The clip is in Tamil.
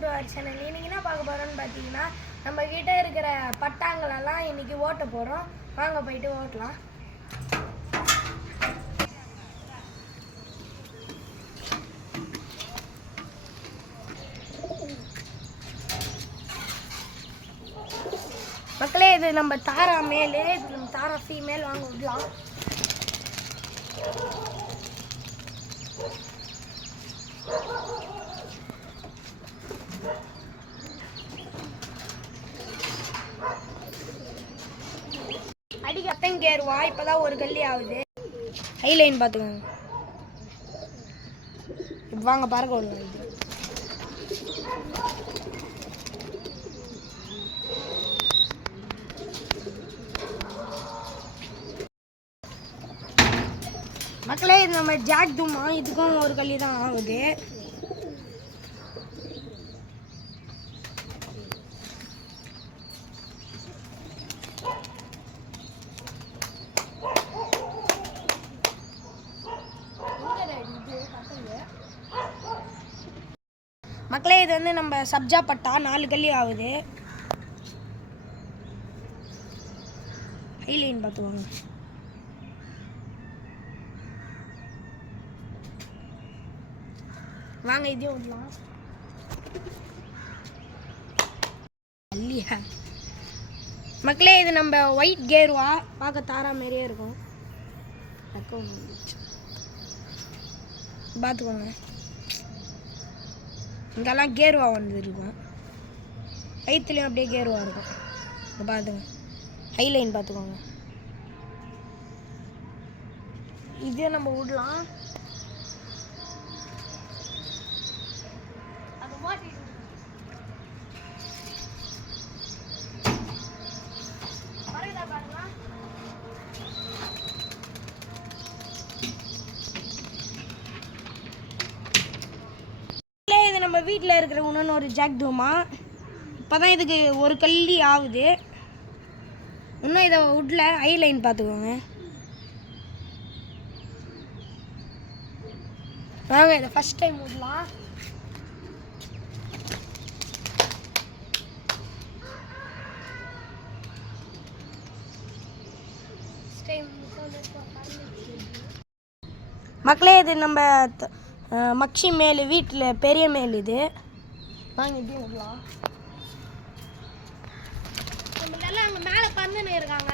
Welcome to our channel. இன்னைக்கு என்ன பார்க்க போகிறோம்னு பார்த்தீங்கன்னா, நம்ம கிட்ட இருக்கிற பட்டாங்களெல்லாம் இன்னைக்கு ஓட்ட போகிறோம். வாங்க போயிட்டு ஓட்டலாம். மக்களே, இது நம்ம தாரா மேலே, இது நம்ம தாரா ஃபீமேல். வாங்க விடலாம். அடிக்கத்தான் கேருவா. இப்போதான் ஒரு கல்லி ஆகுது. ஹைலைன் பார்த்துக்கோங்க. இப்போ வாங்க பறக்க விடுங்க. இது மக்களே, இது நம்ம ஜாக் தூமா. இதுக்கும் ஒரு கல்லி தான் ஆகுது. மக்களே, இது வந்து நம்ம சப்ஜா பட்டா. 4 கல்லி ஆகுது. ஹைலைன் பார்த்துவாங்க. வாங்க இதையும் விடலாம். இல்லையா மக்களே, இது நம்ம ஒயிட் கேருவா. பார்க்க தாரா மாதிரியே இருக்கும். பார்த்துக்கோங்க. இங்கெல்லாம் கேருவா வந்துருக்கும். வயிற்றுலையும் அப்படியே கேருவா இருக்கும். பார்த்துங்க. ஹைலைன் பார்த்துக்கோங்க. இதே நம்ம விடலாம். நம்ம வீட்டில் இருக்கிற இன்னொன்று ஒரு ஜாக் தூமா. இப்போ தான் இதுக்கு ஒரு கல்லி ஆகுது. இன்னும் இதை உட்ல ஐலைன் பார்த்துக்கோங்க. வாங்க இதை ஃபஸ்ட் டைம் விடலாம். மக்களே, இது நம்ம மக்ஷி மேல், வீட்டில் பெரிய மேல். இது வாங்க இப்படியும் விடலாம். நம்மளெல்லாம் அங்கே மேலே பந்துன்னு இருக்காங்க.